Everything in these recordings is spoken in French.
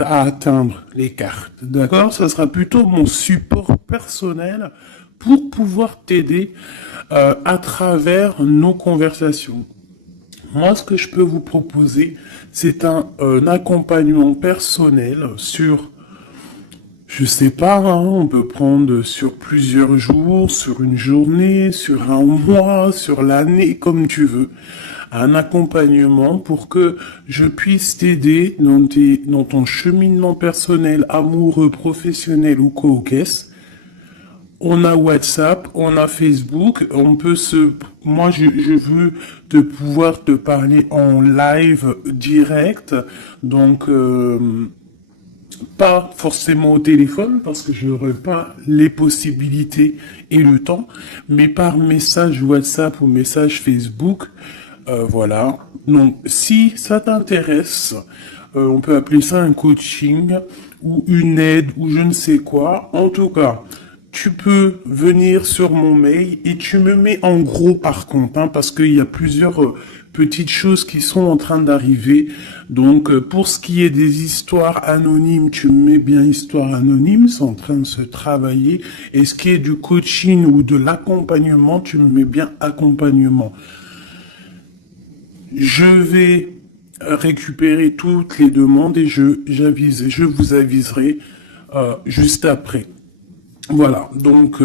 à atteindre les cartes, d'accord? Ça sera plutôt mon support personnel pour pouvoir t'aider à travers nos conversations. Moi, ce que je peux vous proposer, c'est un accompagnement personnel sur, je sais pas, hein, on peut prendre sur plusieurs jours, sur une journée, sur un mois, sur l'année, comme tu veux. Un accompagnement pour que je puisse t'aider dans ton cheminement personnel, amoureux, professionnel ou co-caisse. On a WhatsApp, on a Facebook, on peut moi je veux pouvoir te parler en live direct, donc pas forcément au téléphone parce que je n'aurai pas les possibilités et le temps, mais par message WhatsApp ou message Facebook, voilà. Donc si ça t'intéresse, on peut appeler ça un coaching ou une aide ou je ne sais quoi. En tout cas, tu peux venir sur mon mail et tu me mets en gros par contre, hein, parce qu'il y a plusieurs petites choses qui sont en train d'arriver. Donc pour ce qui est des histoires anonymes, tu me mets bien histoire anonyme, c'est en train de se travailler. Et ce qui est du coaching ou de l'accompagnement, tu me mets bien accompagnement. Je vais récupérer toutes les demandes et je vous aviserai juste après. Voilà, donc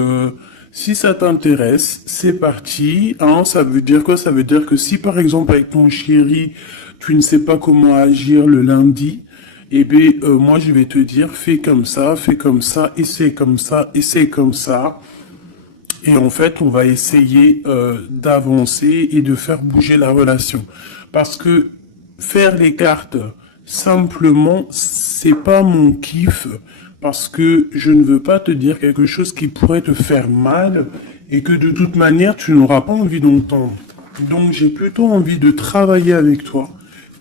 si ça t'intéresse, c'est parti. Hein, ça veut dire quoi? Ça veut dire que si par exemple avec ton chéri, tu ne sais pas comment agir le lundi, eh bien moi je vais te dire fais comme ça, et c'est comme ça, et c'est comme ça. Et en fait, on va essayer d'avancer et de faire bouger la relation. Parce que faire les cartes simplement, c'est pas mon kiff. Parce que je ne veux pas te dire quelque chose qui pourrait te faire mal et que de toute manière, tu n'auras pas envie d'entendre. Donc, j'ai plutôt envie de travailler avec toi,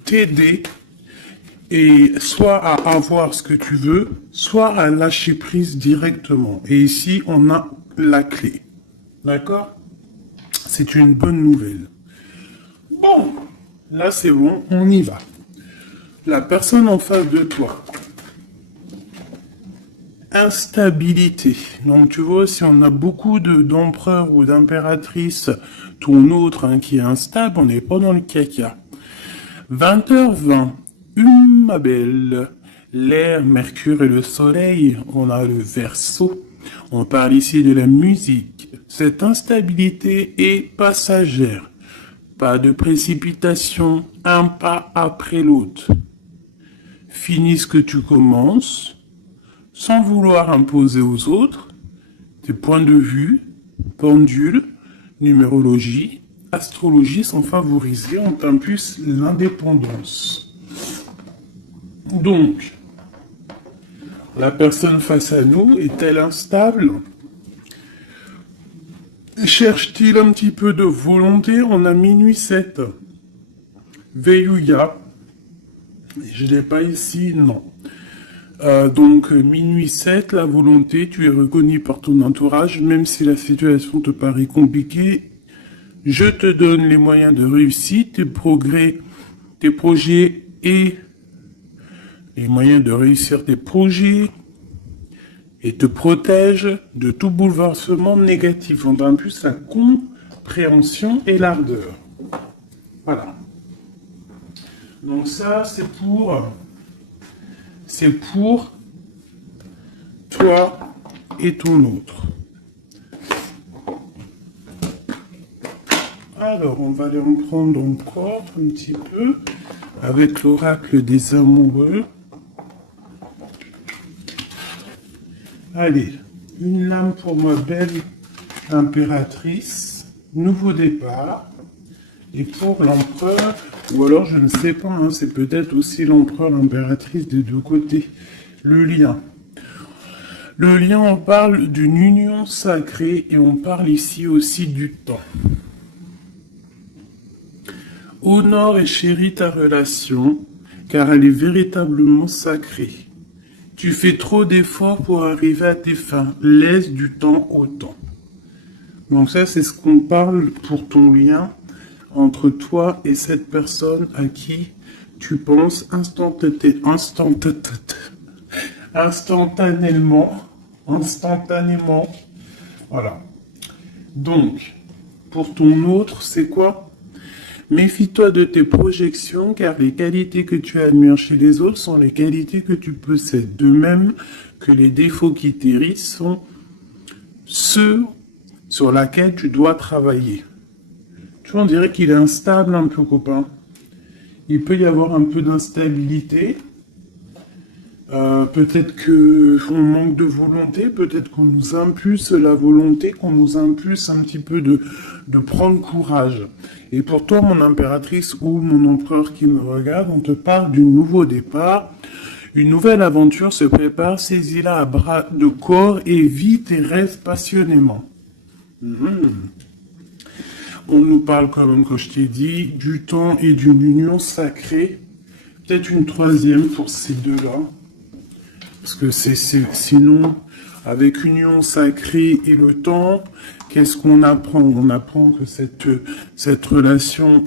t'aider et soit à avoir ce que tu veux, soit à lâcher prise directement. Et ici, on a la clé. D'accord? C'est une bonne nouvelle. Bon, là c'est bon, on y va. La personne en face de toi. Instabilité. Donc tu vois, si on a beaucoup d'empereurs ou d'impératrices, ton autre hein, qui est instable, on n'est pas dans le caca. 20h20. Ma belle. L'air, Mercure et le Soleil, on a le Verseau. On parle ici de la musique. Cette instabilité est passagère. Pas de précipitation, un pas après l'autre. Finis ce que tu commences, sans vouloir imposer aux autres tes points de vue, pendule, numérologie, astrologie sont favorisés, on t'impulse l'indépendance. Donc, la personne face à nous est-elle instable? Cherche-t-il un petit peu de volonté? On a minuit 7. Veillouya. Je l'ai pas ici, non. Donc, minuit 7, la volonté, tu es reconnu par ton entourage, même si la situation te paraît compliquée. Je te donne les moyens de réussite, tes projets et les moyens de réussir tes projets et te protège de tout bouleversement négatif. On a plus la compréhension et l'ardeur. Voilà. Donc ça, c'est pour toi et ton autre. Alors, on va aller en prendre encore un petit peu avec l'oracle des amoureux. Allez, une lame pour ma belle impératrice, nouveau départ. Et pour l'empereur, ou alors je ne sais pas, hein, c'est peut-être aussi l'empereur, l'impératrice des deux côtés. Le lien. Le lien, on parle d'une union sacrée et on parle ici aussi du temps. Honore et chéris ta relation, car elle est véritablement sacrée. Tu fais trop d'efforts pour arriver à tes fins. Laisse du temps au temps. Donc ça, c'est ce qu'on parle pour ton lien entre toi et cette personne à qui tu penses instantanément. Voilà. Donc, pour ton autre, c'est quoi? Méfie-toi de tes projections, car les qualités que tu admires chez les autres sont les qualités que tu possèdes. De même que les défauts qui t'irritent sont ceux sur lesquels tu dois travailler. Tu vois, on dirait qu'il est instable un peu, copain. Il peut y avoir un peu d'instabilité. Peut-être qu'on manque de volonté, peut-être qu'on nous impulse la volonté, qu'on nous impulse un petit peu de prendre courage. Et pour toi, mon impératrice ou mon empereur qui me regarde, on te parle d'un nouveau départ. Une nouvelle aventure se prépare, saisis-la à bras de corps et vis tes rêves passionnément. On nous parle quand même, comme je t'ai dit, du temps et d'une union sacrée. Peut-être une troisième pour ces deux-là. Parce que sinon, avec union sacrée et le temps, qu'est-ce qu'on apprend? On apprend que cette relation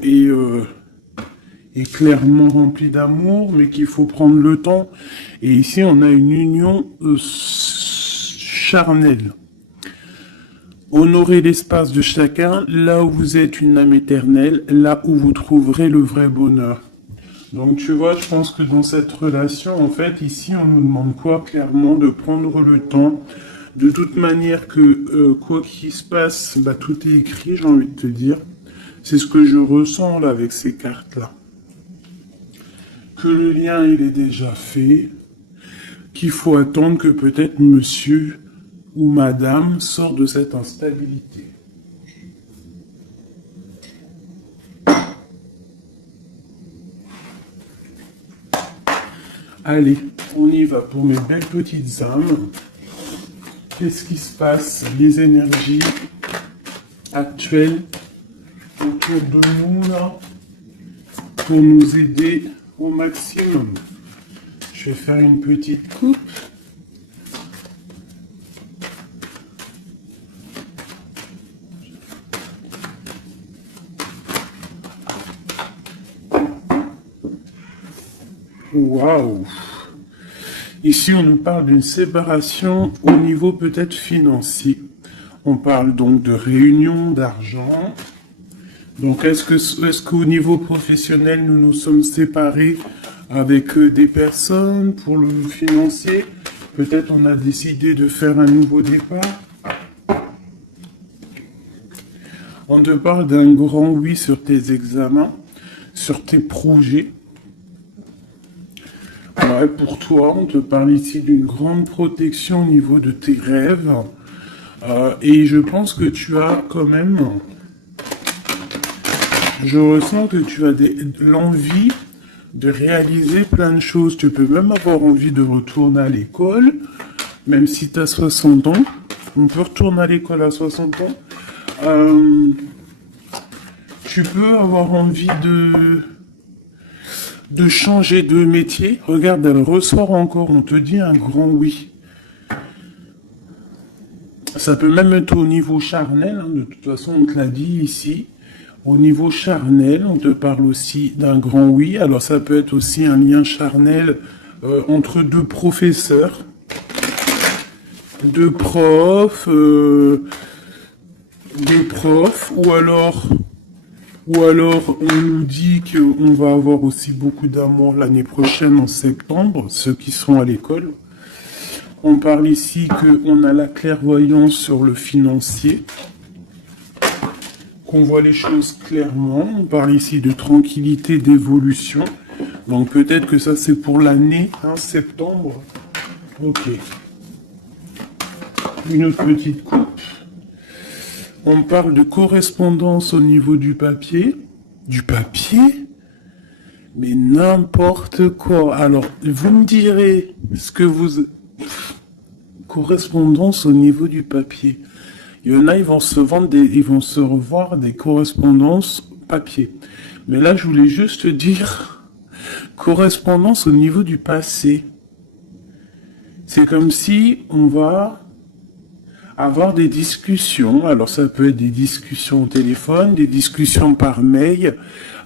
est clairement remplie d'amour, mais qu'il faut prendre le temps. Et ici, on a une union charnelle. Honorez l'espace de chacun, là où vous êtes une âme éternelle, là où vous trouverez le vrai bonheur. Donc tu vois, je pense que dans cette relation, en fait, ici, on nous demande quoi? Clairement, de prendre le temps. De toute manière que quoi qu'il se passe, bah, tout est écrit, j'ai envie de te dire. C'est ce que je ressens là avec ces cartes-là. Que le lien, il est déjà fait. Qu'il faut attendre que peut-être monsieur ou madame sort de cette instabilité. Allez, on y va pour mes belles petites âmes. Qu'est-ce qui se passe? Les énergies actuelles autour de nous, là, pour nous aider au maximum. Je vais faire une petite coupe. Waouh! Ici, on nous parle d'une séparation au niveau peut-être financier. On parle donc de réunion d'argent. Donc, est-ce qu'au niveau professionnel, nous nous sommes séparés avec des personnes pour le financier? Peut-être on a décidé de faire un nouveau départ. On te parle d'un grand oui sur tes examens, sur tes projets. Ouais, pour toi, on te parle ici d'une grande protection au niveau de tes rêves. Et je pense que tu as quand même... Je ressens que tu as l'envie de réaliser plein de choses. Tu peux même avoir envie de retourner à l'école, même si tu as 60 ans. On peut retourner à l'école à 60 ans. Tu peux avoir envie de changer de métier. Regarde, elle ressort encore, on te dit un grand oui. Ça peut même être au niveau charnel, hein, de toute façon on te l'a dit ici. Au niveau charnel, on te parle aussi d'un grand oui. Alors ça peut être aussi un lien charnel entre deux professeurs, deux profs, ou alors on nous dit qu'on va avoir aussi beaucoup d'amour l'année prochaine en septembre, ceux qui sont à l'école. On parle ici qu'on a la clairvoyance sur le financier, qu'on voit les choses clairement. On parle ici de tranquillité, d'évolution. Donc peut-être que ça c'est pour l'année, hein, septembre. Ok. Une autre petite coupe. On parle de correspondance au niveau du papier. Du papier? Mais n'importe quoi. Alors, vous me direz ce que vous... Correspondance au niveau du papier. Il y en a, ils vont se revoir des correspondances papier. Mais là, je voulais juste dire correspondance au niveau du passé. C'est comme si on va avoir des discussions. Alors ça peut être des discussions au téléphone, des discussions par mail,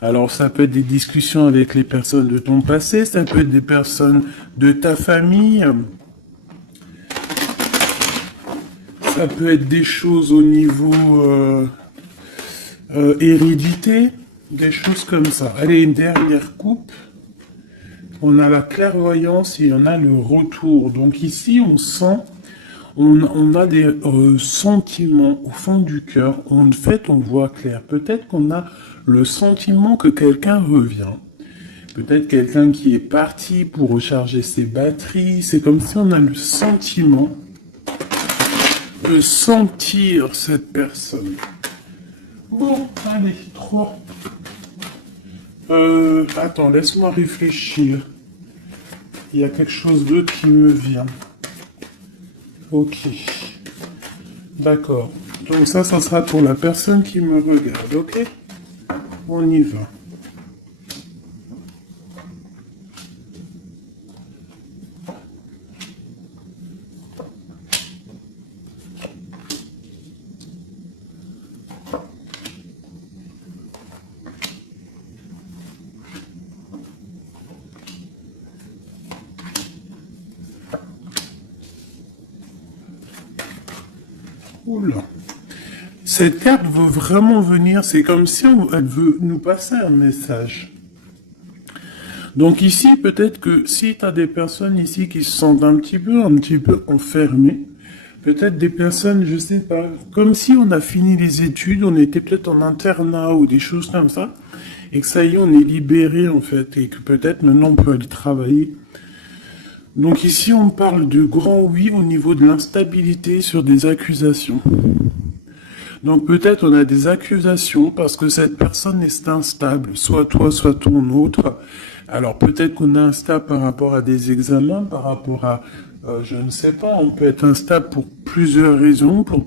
Alors, ça peut être des discussions avec les personnes de ton passé, ça peut être des personnes de ta famille, ça peut être des choses au niveau hérédité, des choses comme ça. Allez, une dernière coupe. On a la clairvoyance et on a le retour. Donc ici, on sent, on a des sentiments au fond du cœur. En fait, on voit clair. Peut-être qu'on a le sentiment que quelqu'un revient. Peut-être quelqu'un qui est parti pour recharger ses batteries. C'est comme si on a le sentiment de sentir cette personne. Bon, allez, 3. Attends, laisse-moi réfléchir. Il y a quelque chose d'autre qui me vient. Ok. D'accord. Donc ça sera pour la personne qui me regarde, ok? On y va. Oula. Cette carte veut vraiment venir, c'est comme si elle veut nous passer un message. Donc ici, peut-être que si tu as des personnes ici qui se sentent un petit peu enfermées, peut-être des personnes, je sais pas, comme si on a fini les études, on était peut-être en internat ou des choses comme ça, et que ça y est, on est libéré en fait, et que peut-être maintenant on peut aller travailler. Donc ici, on parle de grand oui au niveau de l'instabilité sur des accusations. Donc peut-être on a des accusations parce que cette personne est instable, soit toi, soit ton autre. Alors peut-être qu'on est instable par rapport à des examens, par rapport à, je ne sais pas, on peut être instable pour plusieurs raisons, par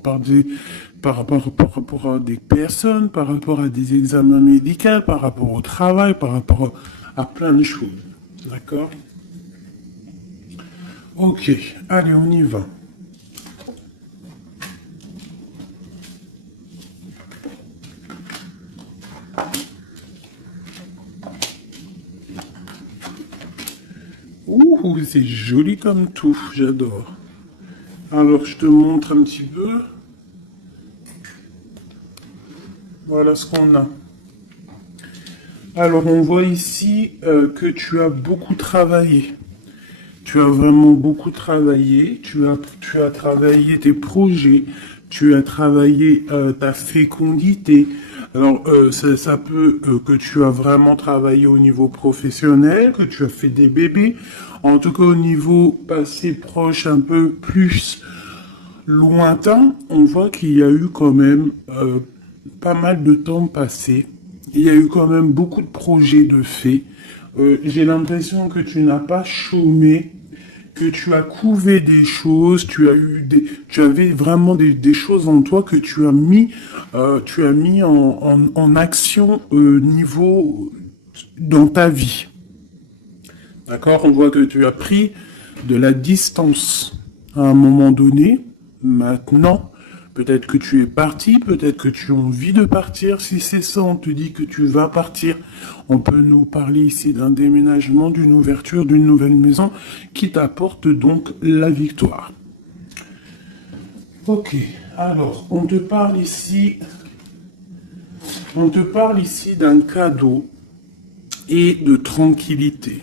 rapport à des personnes, par rapport à des examens médicaux, par rapport au travail, par rapport à plein de choses. D'accord ? Ok, allez, on y va. Ouh, c'est joli comme tout, j'adore. Alors, je te montre un petit peu. Voilà ce qu'on a. Alors, on voit ici que tu as beaucoup travaillé. Tu as vraiment beaucoup travaillé, tu as travaillé tes projets, tu as travaillé ta fécondité. Alors, ça peut que tu as vraiment travaillé au niveau professionnel, que tu as fait des bébés. En tout cas, au niveau passé proche, un peu plus lointain, on voit qu'il y a eu quand même pas mal de temps passé. Il y a eu quand même beaucoup de projets de faits. J'ai l'impression que tu n'as pas chômé, que tu as couvé des choses, tu avais vraiment des choses en toi que tu as mis en action niveau dans ta vie. D'accord? On voit que tu as pris de la distance à un moment donné. Maintenant, peut-être que tu es parti, peut-être que tu as envie de partir. Si c'est ça, on te dit que tu vas partir. On peut nous parler ici d'un déménagement, d'une ouverture, d'une nouvelle maison qui t'apporte donc la victoire. Ok, alors, on te parle ici d'un cadeau et de tranquillité.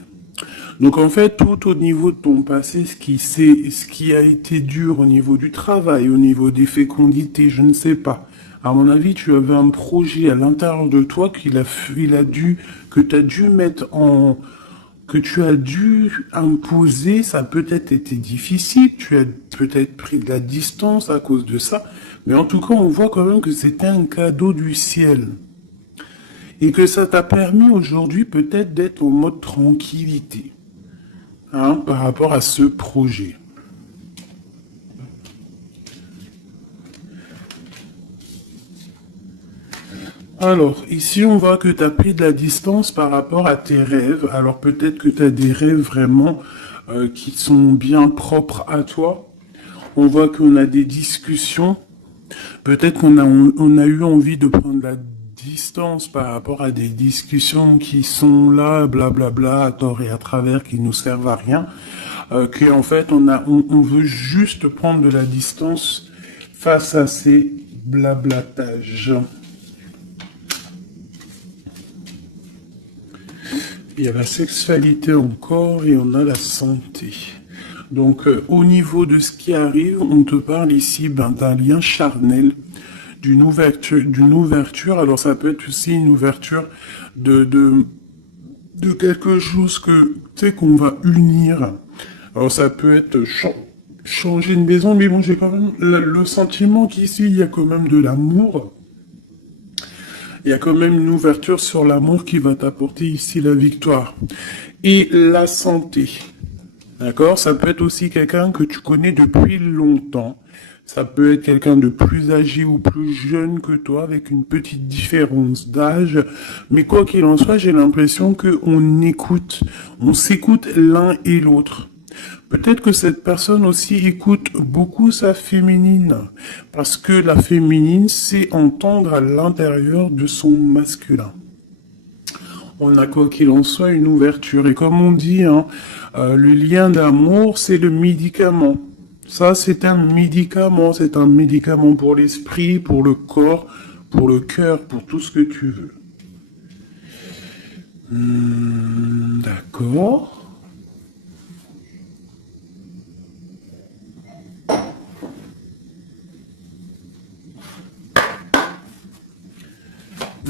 Donc en fait, tout au niveau de ton passé, ce qui a été dur au niveau du travail, au niveau des fécondités, je ne sais pas. À mon avis, tu avais un projet à l'intérieur de toi que tu as dû imposer. Ça a peut-être été difficile. Tu as peut-être pris de la distance à cause de ça. Mais en tout cas, on voit quand même que c'était un cadeau du ciel. Et que ça t'a permis aujourd'hui peut-être d'être en mode tranquillité. Par rapport à ce projet. Alors, ici, on voit que tu as pris de la distance par rapport à tes rêves. Alors, peut-être que tu as des rêves vraiment qui sont bien propres à toi. On voit qu'on a des discussions. Peut-être qu'on a eu envie de prendre la distance par rapport à des discussions qui sont là, blablabla, à tort et à travers, qui nous servent à rien, qu'en fait on veut juste prendre de la distance face à ces blablatages. Il y a la sexualité encore et on a la santé. Donc au niveau de ce qui arrive, on te parle ici d'un lien charnel, d'une ouverture. Alors ça peut être aussi une ouverture de quelque chose que tu sais qu'on va unir. Alors ça peut être changer une maison, mais bon, j'ai quand même le sentiment qu'ici il y a quand même de l'amour. Il y a quand même une ouverture sur l'amour qui va t'apporter ici la victoire. Et la santé. D'accord? Ça peut être aussi quelqu'un que tu connais depuis longtemps. Ça peut être quelqu'un de plus âgé ou plus jeune que toi, avec une petite différence d'âge. Mais quoi qu'il en soit, j'ai l'impression on s'écoute l'un et l'autre. Peut-être que cette personne aussi écoute beaucoup sa féminine, parce que la féminine sait entendre à l'intérieur de son masculin. On a quoi qu'il en soit une ouverture. Et comme on dit, le lien d'amour, c'est le médicament. Ça, c'est un médicament pour l'esprit, pour le corps, pour le cœur, pour tout ce que tu veux. D'accord.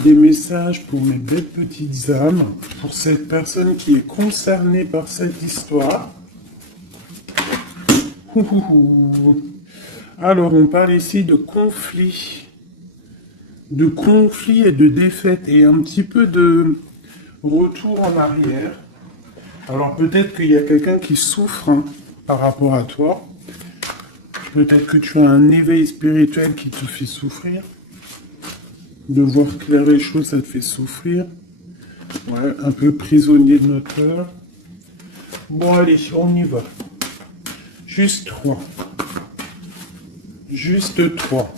Des messages pour mes belles petites âmes, pour cette personne qui est concernée par cette histoire. Alors, on parle ici de conflit et de défaite et un petit peu de retour en arrière. Alors, peut-être qu'il y a quelqu'un qui souffre par rapport à toi. Peut-être que tu as un éveil spirituel qui te fait souffrir. De voir clair les choses, ça te fait souffrir. Ouais, un peu prisonnier de notre cœur. Bon, allez, on y va. Juste 3. Juste 3.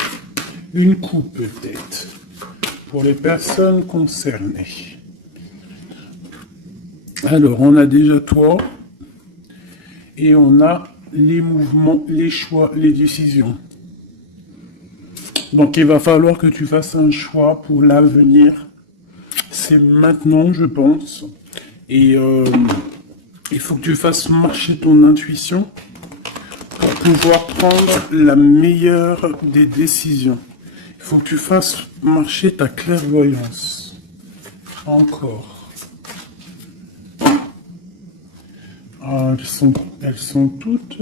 Une coupe peut-être. Pour les personnes concernées. Alors, on a déjà 3. Et on a les mouvements, les choix, les décisions. Donc il va falloir que tu fasses un choix pour l'avenir. C'est maintenant, je pense. Et il faut que tu fasses marcher ton intuition pour pouvoir prendre la meilleure des décisions. Il faut que tu fasses marcher ta clairvoyance. Encore. Ah, elles sont toutes...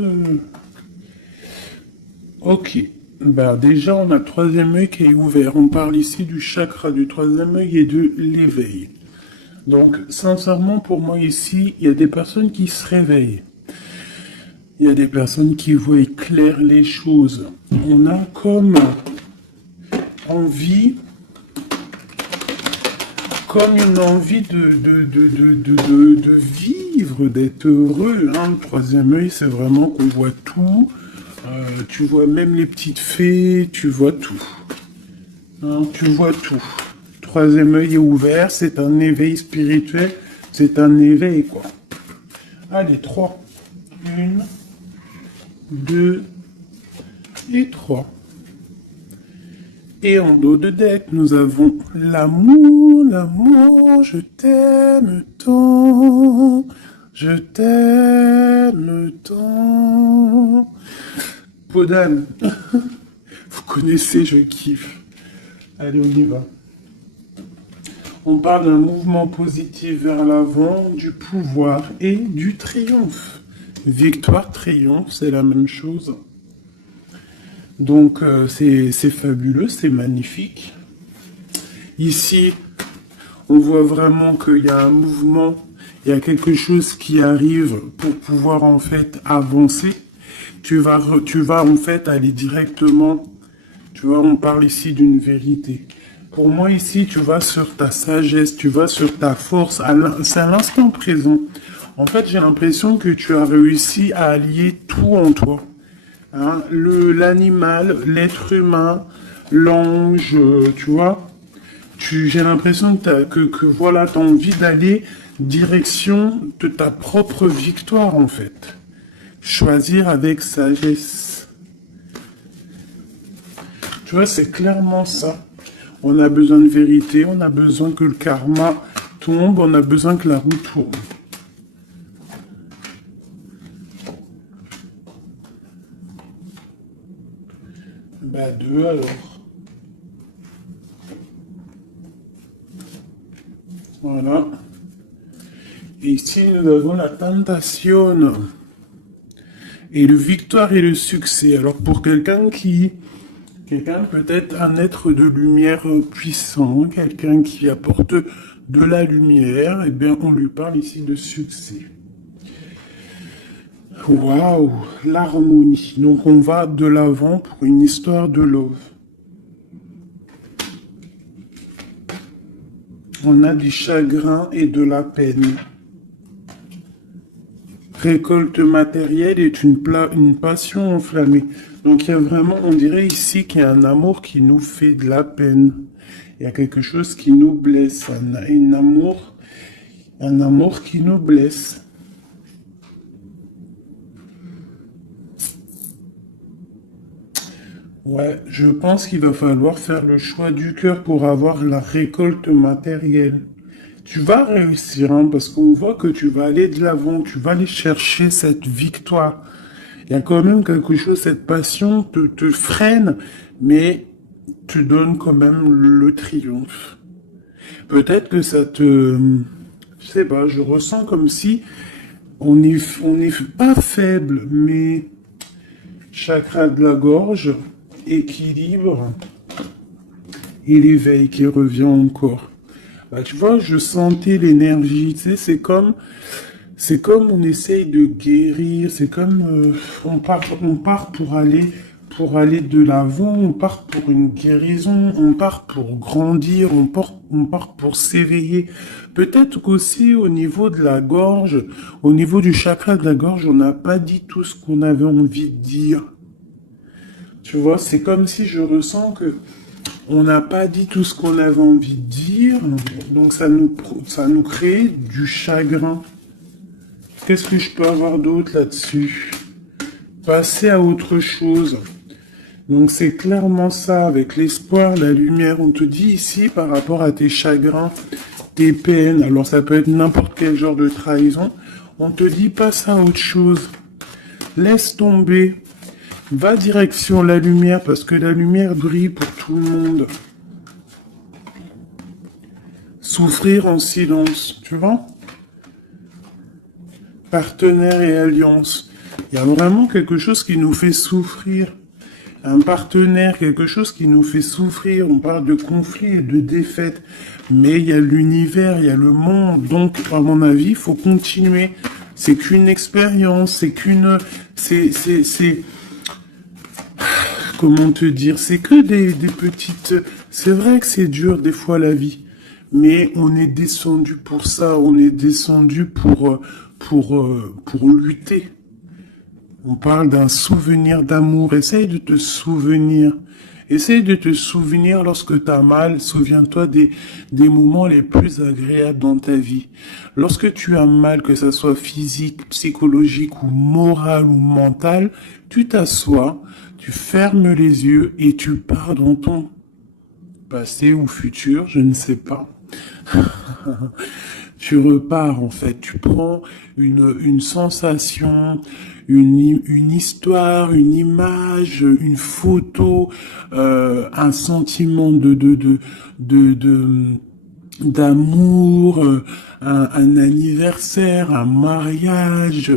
Ok. Bah déjà, on a le troisième œil qui est ouvert. On parle ici du chakra du troisième œil et de l'éveil. Donc, sincèrement, pour moi ici, il y a des personnes qui se réveillent. Il y a des personnes qui voient clair les choses. On a comme envie, comme une envie de vivre, d'être heureux. Le troisième œil, c'est vraiment qu'on voit tout. Tu vois même les petites fées, tu vois tout. Tu vois tout. Troisième œil est ouvert, c'est un éveil spirituel, c'est un éveil quoi. Allez, 3. 1, 2 et 3. Et en dos de deck, nous avons l'amour, l'amour, je t'aime tant, je t'aime tant. Podane, vous connaissez, je kiffe. Allez, on y va. On parle d'un mouvement positif vers l'avant, du pouvoir et du triomphe. Victoire, triomphe, c'est la même chose. Donc, c'est fabuleux, c'est magnifique. Ici, on voit vraiment qu'il y a un mouvement, il y a quelque chose qui arrive pour pouvoir en fait avancer. Tu vas en fait aller directement, tu vois, on parle ici d'une vérité. Pour moi ici, tu vas sur ta sagesse, tu vas sur ta force, c'est à l'instant présent. En fait, j'ai l'impression que tu as réussi à allier tout en toi. L'animal, l'être humain, l'ange, tu vois. J'ai l'impression voilà, t'as envie d'aller direction de ta propre victoire, en fait. Choisir avec sagesse. Tu vois, c'est clairement ça. On a besoin de vérité, on a besoin que le karma tombe, on a besoin que la roue tourne. Bah, 2 alors. Voilà. Et ici, nous avons la tentation. Et le victoire et le succès. Alors, pour quelqu'un peut-être un être de lumière puissant, quelqu'un qui apporte de la lumière, eh bien, on lui parle ici de succès. Waouh, l'harmonie. Donc, on va de l'avant pour une histoire de love. On a du chagrin et de la peine. Récolte matérielle est une passion enflammée. Donc il y a vraiment, on dirait ici qu'il y a un amour qui nous fait de la peine. Il y a quelque chose qui nous blesse. Un amour qui nous blesse. Ouais, je pense qu'il va falloir faire le choix du cœur pour avoir la récolte matérielle. Tu vas réussir, hein, parce qu'on voit que tu vas aller de l'avant, tu vas aller chercher cette victoire. Il y a quand même quelque chose, cette passion te freine, mais te donne quand même le triomphe. Peut-être que ça te... Je sais pas, je ressens comme si on n'est pas faible, mais chakra de la gorge, équilibre, et l'éveil qui revient encore. Bah, tu vois, je sentais l'énergie, tu sais, c'est comme on essaye de guérir, c'est comme on part pour aller de l'avant, on part pour une guérison, on part pour grandir, on part pour s'éveiller. Peut-être qu'aussi au niveau de la gorge, au niveau du chakra de la gorge, on n'a pas dit tout ce qu'on avait envie de dire. Tu vois, c'est comme si je ressens que on n'a pas dit tout ce qu'on avait envie de dire, donc ça nous crée du chagrin. Qu'est-ce que je peux avoir d'autre là-dessus? Passer à autre chose. Donc c'est clairement ça, avec l'espoir, la lumière. On te dit ici, par rapport à tes chagrins, tes peines, alors ça peut être n'importe quel genre de trahison, on te dit passe à autre chose. Laisse tomber. Va direction la lumière, parce que la lumière brille pour tout le monde. Souffrir en silence, tu vois? Partenaire et alliance. Il y a vraiment quelque chose qui nous fait souffrir. Un partenaire, quelque chose qui nous fait souffrir. On parle de conflit et de défaite. Mais il y a l'univers, il y a le monde. Donc, à mon avis, il faut continuer. C'est qu'une expérience, comment te dire, c'est que des petites... C'est vrai que c'est dur des fois la vie, mais on est descendu pour ça, on est descendu pour lutter. On parle d'un souvenir d'amour, essaye de te souvenir. Essaye de te souvenir lorsque tu as mal, souviens-toi des moments les plus agréables dans ta vie. Lorsque tu as mal, que ça soit physique, psychologique ou moral ou mental, tu t'assois, tu fermes les yeux et tu pars dans ton passé ou futur, je ne sais pas. Tu repars en fait, tu prends une sensation, une histoire, une image, une photo, un sentiment d'amour, un anniversaire, un mariage,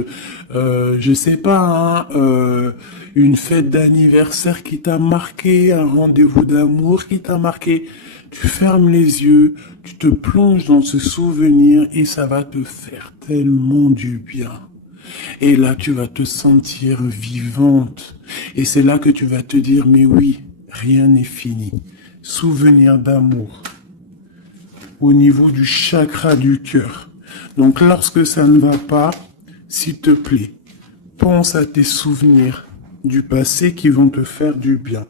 je sais pas, hein, une fête d'anniversaire qui t'a marqué, un rendez-vous d'amour qui t'a marqué. Tu fermes les yeux, tu te plonges dans ce souvenir et ça va te faire tellement du bien. Et là, tu vas te sentir vivante. Et c'est là que tu vas te dire, mais oui, rien n'est fini. Souvenir d'amour. Au niveau du chakra du cœur. Donc, lorsque ça ne va pas, s'il te plaît, pense à tes souvenirs. du passé qui vont te faire du bien.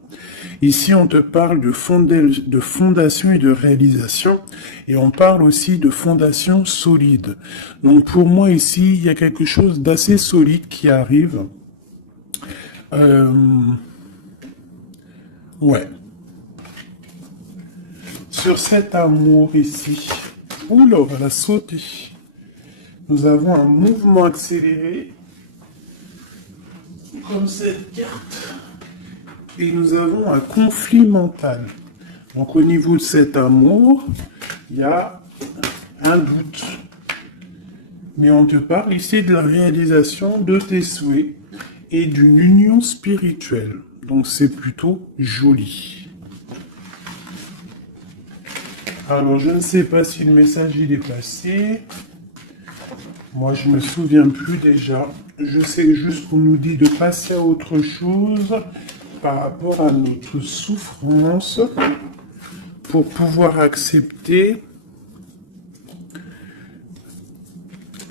Ici, on te parle de fondation et de réalisation, et on parle aussi de fondation solide. Donc pour moi ici, il y a quelque chose d'assez solide qui arrive. Ouais. Sur cet amour ici, oula, on va la sauter. Nous avons un mouvement accéléré, comme cette carte. Et nous avons un conflit mental. Donc au niveau de cet amour, il y a un doute. Mais on te parle ici de la réalisation de tes souhaits et d'une union spirituelle. Donc c'est plutôt joli. Alors je ne sais pas si le message il est passé. Moi je me souviens plus déjà. Je sais juste qu'on nous dit de passer à autre chose par rapport à notre souffrance pour pouvoir accepter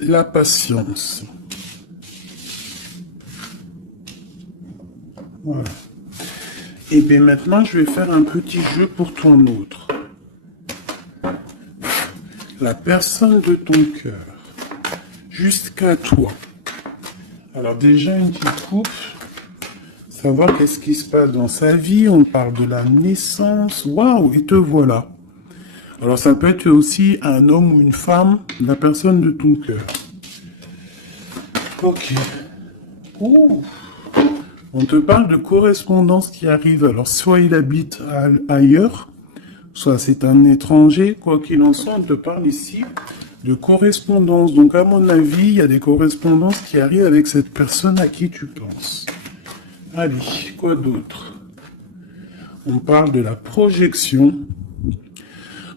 la patience. Voilà. Et bien maintenant, je vais faire un petit jeu pour ton autre. La personne de ton cœur. Jusqu'à toi. Alors déjà, une petite coupe. Savoir qu'est-ce qui se passe dans sa vie. On parle de la naissance. Waouh, et te voilà. Alors ça peut être aussi un homme ou une femme, la personne de ton cœur. Ok. Ouh. On te parle de correspondance qui arrive. Alors soit il habite ailleurs, soit c'est un étranger. Quoi qu'il en soit, on te parle ici de correspondance. Donc à mon avis, il y a des correspondances qui arrivent avec cette personne à qui tu penses. Allez, quoi d'autre? On parle de la projection.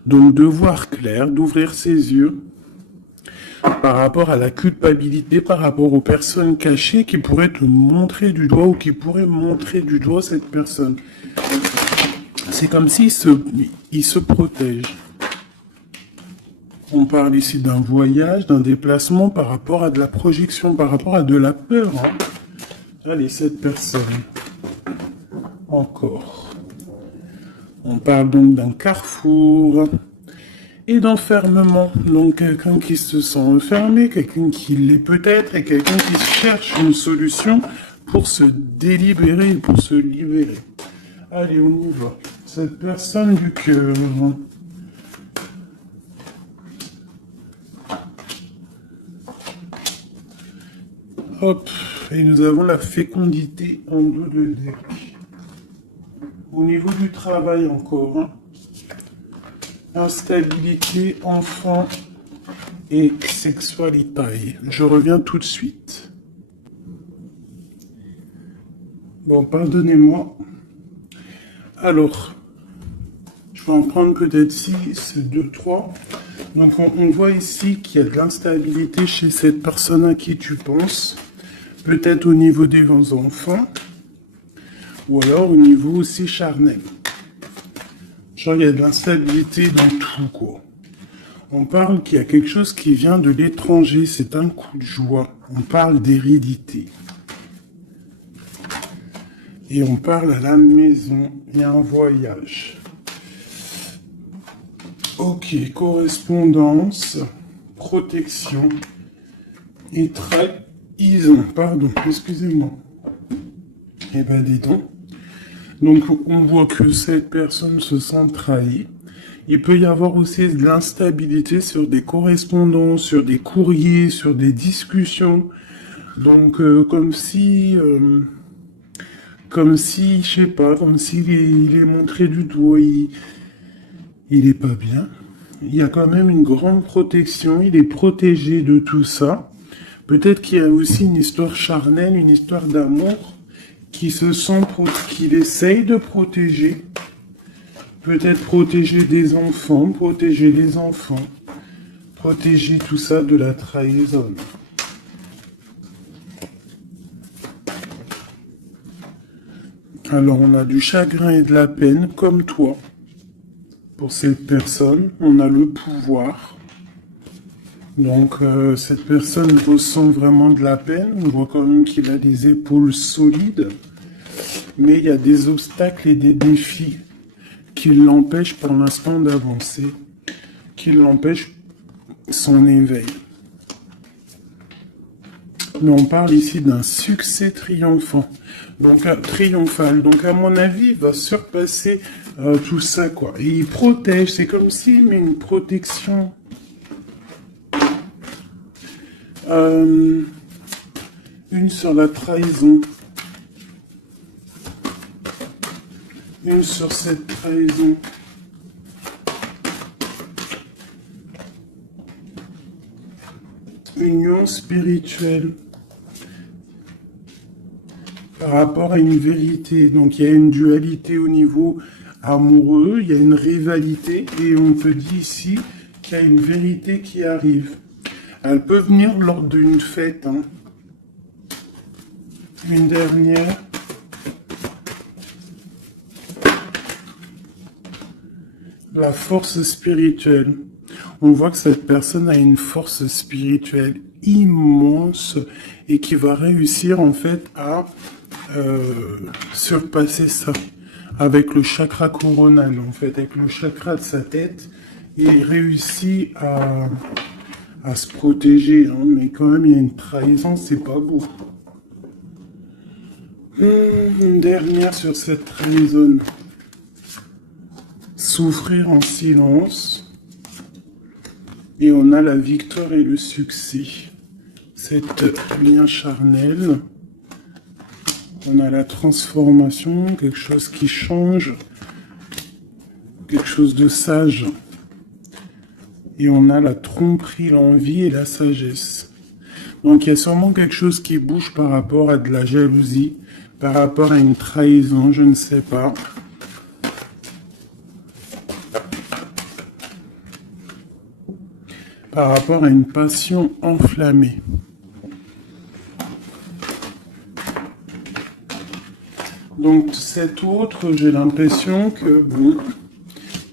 Donc de voir clair, d'ouvrir ses yeux par rapport à la culpabilité, par rapport aux personnes cachées qui pourraient te montrer du doigt ou qui pourraient montrer du doigt cette personne. C'est comme s'il se protège. On parle ici d'un voyage, d'un déplacement par rapport à de la projection, par rapport à de la peur. Hein. Allez, cette personne. Encore. On parle donc d'un carrefour et d'enfermement. Donc quelqu'un qui se sent enfermé, quelqu'un qui l'est peut-être, et quelqu'un qui cherche une solution pour se délibérer, pour se libérer. Allez, on y va. Cette personne du cœur. Hop, et nous avons la fécondité en dos de deck. Au niveau du travail encore, hein. Instabilité, enfant et sexualité. Je reviens tout de suite. Bon, pardonnez-moi. Alors, je vais en prendre peut-être 6, 2, 3. Donc on voit ici qu'il y a de l'instabilité chez cette personne à qui tu penses. Peut-être au niveau des enfants. Ou alors au niveau aussi charnel. Genre, il y a de l'instabilité dans tout, quoi. On parle qu'il y a quelque chose qui vient de l'étranger. C'est un coup de joie. On parle d'hérédité. Et on parle à la maison. Il y a un voyage. Ok, correspondance, protection et trahison. Pardon, excusez-moi. Eh ben, dis donc. Donc, on voit que cette personne se sent trahie. Il peut y avoir aussi de l'instabilité sur des correspondances, sur des courriers, sur des discussions. Donc, comme si, je sais pas, comme s'il est montré du doigt, il est pas bien. Il y a quand même une grande protection, il est protégé de tout ça. Peut-être qu'il y a aussi une histoire charnelle, une histoire d'amour qu'il essaye de protéger. Peut-être protéger des enfants, protéger les enfants, protéger tout ça de la trahison. Alors on a du chagrin et de la peine, comme toi. Pour cette personne, on a le pouvoir. Donc cette personne ressent vraiment de la peine. On voit quand même qu'il a des épaules solides. mais il y a des obstacles et des défis qui l'empêchent pour l'instant d'avancer, qui l'empêchent son éveil. Mais on parle ici d'un succès triomphant, donc triomphal. Donc à mon avis, il va surpasser tout ça, quoi. Et il protège, c'est comme s'il met une protection. Une sur la trahison. Une sur cette trahison. Union spirituelle. Par rapport à une vérité. Donc il y a une dualité au niveau amoureux, il y a une rivalité, et on te dit ici qu'il y a une vérité qui arrive. Elle peut venir lors d'une fête. Hein. Une dernière. La force spirituelle. On voit que cette personne a une force spirituelle immense et qui va réussir en fait à surpasser ça avec le chakra coronal, en fait, avec le chakra de sa tête. Il réussit à se protéger, hein, mais quand même il y a une trahison, c'est pas beau. Une dernière sur cette trahison. Souffrir en silence. Et on a la victoire et le succès. Cet lien charnel. On a la transformation, quelque chose qui change. Quelque chose de sage. Et on a la tromperie, l'envie et la sagesse. Donc il y a sûrement quelque chose qui bouge par rapport à de la jalousie, par rapport à une trahison, je ne sais pas. Par rapport à une passion enflammée. Donc cet autre, j'ai l'impression que, bon,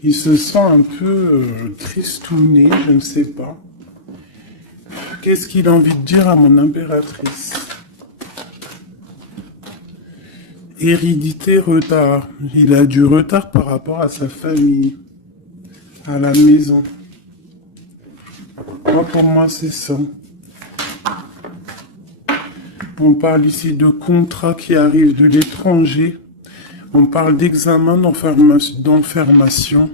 il se sent un peu tristouné, je ne sais pas. Qu'est-ce qu'il a envie de dire à mon impératrice? Hérédité, retard. Il a du retard par rapport à sa famille, à la maison. Moi, pour moi, c'est ça. On parle ici de contrats qui arrivent de l'étranger. On parle d'examen, d'enfermation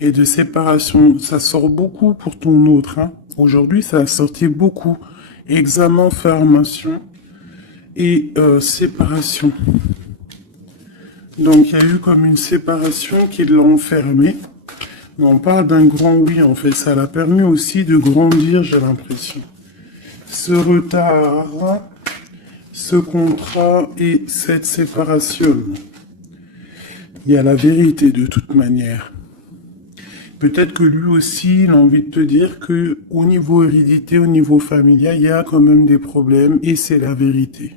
et de séparation. Ça sort beaucoup pour ton autre. Hein. Aujourd'hui, ça a sorti beaucoup. Examen, enfermation et séparation. Donc, il y a eu comme une séparation qui l'a enfermé. Mais on parle d'un grand oui, en fait. Ça l'a permis aussi de grandir, j'ai l'impression. Ce retard, ce contrat et cette séparation. Il y a la vérité de toute manière. Peut-être que lui aussi, il a envie de te dire que au niveau hérédité, au niveau familial, il y a quand même des problèmes et c'est la vérité.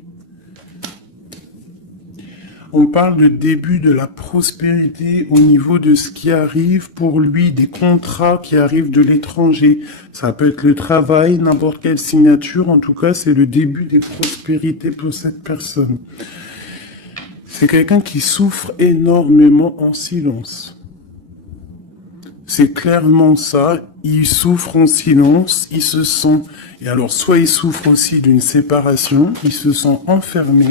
On parle de début de la prospérité au niveau de ce qui arrive pour lui, des contrats qui arrivent de l'étranger. Ça peut être le travail, n'importe quelle signature. En tout cas, c'est le début des prospérités pour cette personne. C'est quelqu'un qui souffre énormément en silence. C'est clairement ça. Il souffre en silence. Il se sent... Et alors, soit il souffre aussi d'une séparation. Il se sent enfermé.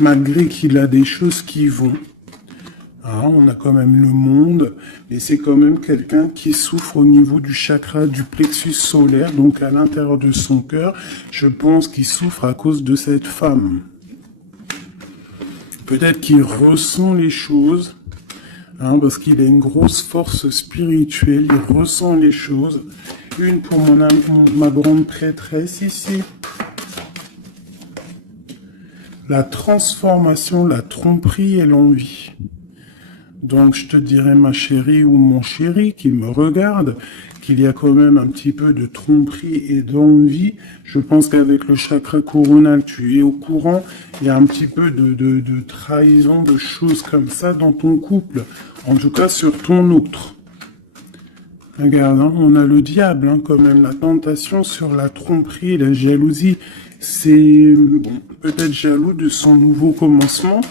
Malgré qu'il a des choses qui vont. Hein, on a quand même le monde, mais c'est quand même quelqu'un qui souffre au niveau du chakra du plexus solaire, donc à l'intérieur de son cœur. Je pense qu'il souffre à cause de cette femme. Peut-être qu'il ressent les choses, hein, parce qu'il a une grosse force spirituelle, il ressent les choses. Une pour ma grande prêtresse ici. La transformation, la tromperie et l'envie. Donc je te dirais ma chérie ou mon chéri qui me regarde, qu'il y a quand même un petit peu de tromperie et d'envie. Je pense qu'avec le chakra coronal, tu es au courant. Il y a un petit peu de trahison, de choses comme ça dans ton couple. En tout cas sur ton autre. Regarde, hein, on a le diable hein, quand même, la tentation sur la tromperie et la jalousie. C'est bon, peut-être jaloux de son nouveau commencement,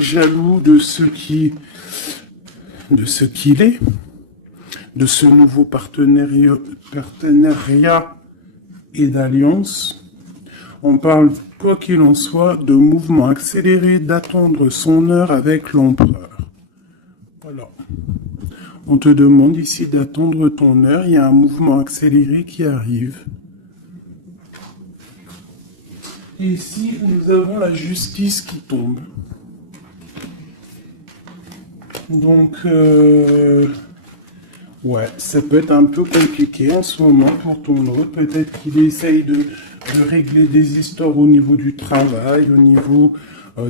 jaloux de ce qu'il est, de ce nouveau partenariat et d'alliance. On parle, quoi qu'il en soit, de mouvement accéléré, d'attendre son heure avec l'empereur. Voilà. On te demande ici d'attendre ton heure. Il y a un mouvement accéléré qui arrive. Et ici, nous avons la justice qui tombe. Donc, ouais, ça peut être un peu compliqué en ce moment pour ton autre. Peut-être qu'il essaye de régler des histoires au niveau du travail, au niveau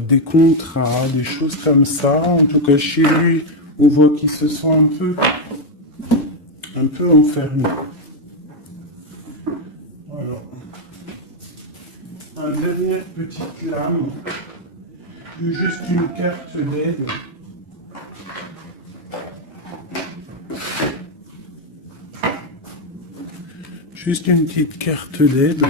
des contrats, des choses comme ça. En tout cas, chez lui, on voit qu'il se sent un peu enfermé. Voilà. Un dernière petite lame, juste une carte d'aide. Juste une petite carte d'aide.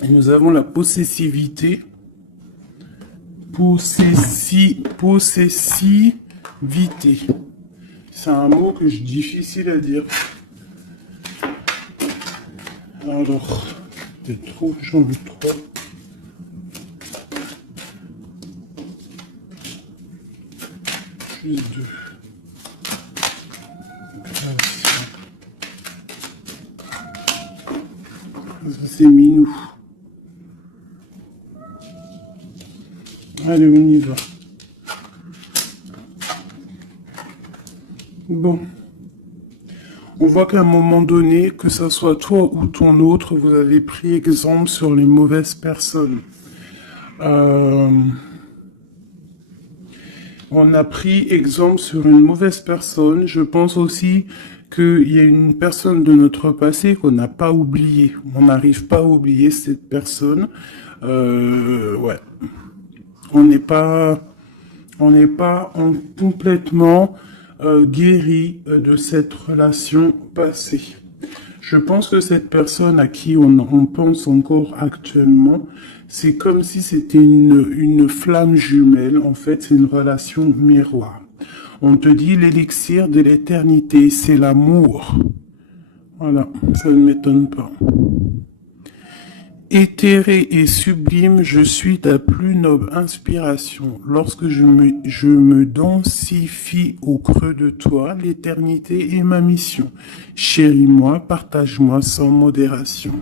Et nous avons la possessivité. Possessivité. C'est un mot que je difficile à dire. Alors, c'est trop, j'en veux trop. Juste deux. Ça, c'est minou. Allez, on y va. Bon. On voit qu'à un moment donné, que ce soit toi ou ton autre, vous avez pris exemple sur les mauvaises personnes. On a pris exemple sur une mauvaise personne. Je pense aussi qu'il y a une personne de notre passé qu'on n'a pas oubliée. On n'arrive pas à oublier cette personne. Ouais. On n'est pas complètement guéri de cette relation passée. Je pense que cette personne à qui on pense encore actuellement, c'est comme si c'était une flamme jumelle. En fait, c'est une relation miroir. On te dit l'élixir de l'éternité, c'est l'amour. Voilà, ça ne m'étonne pas. Éthéré et sublime, je suis ta plus noble inspiration. Lorsque je me densifie au creux de toi, l'éternité est ma mission. Chéris-moi, partage-moi sans modération.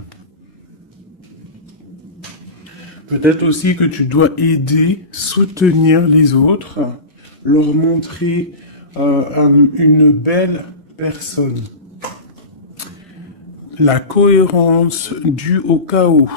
Peut-être aussi que tu dois aider, soutenir les autres, leur montrer une belle personne. La cohérence due au chaos.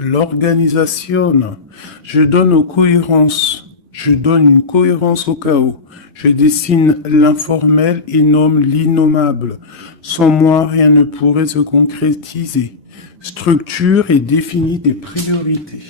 L'organisation. Je donne aux cohérences. Je donne une cohérence au chaos. Je dessine l'informel et nomme l'innommable. Sans moi, rien ne pourrait se concrétiser. Structure et définis tes priorités.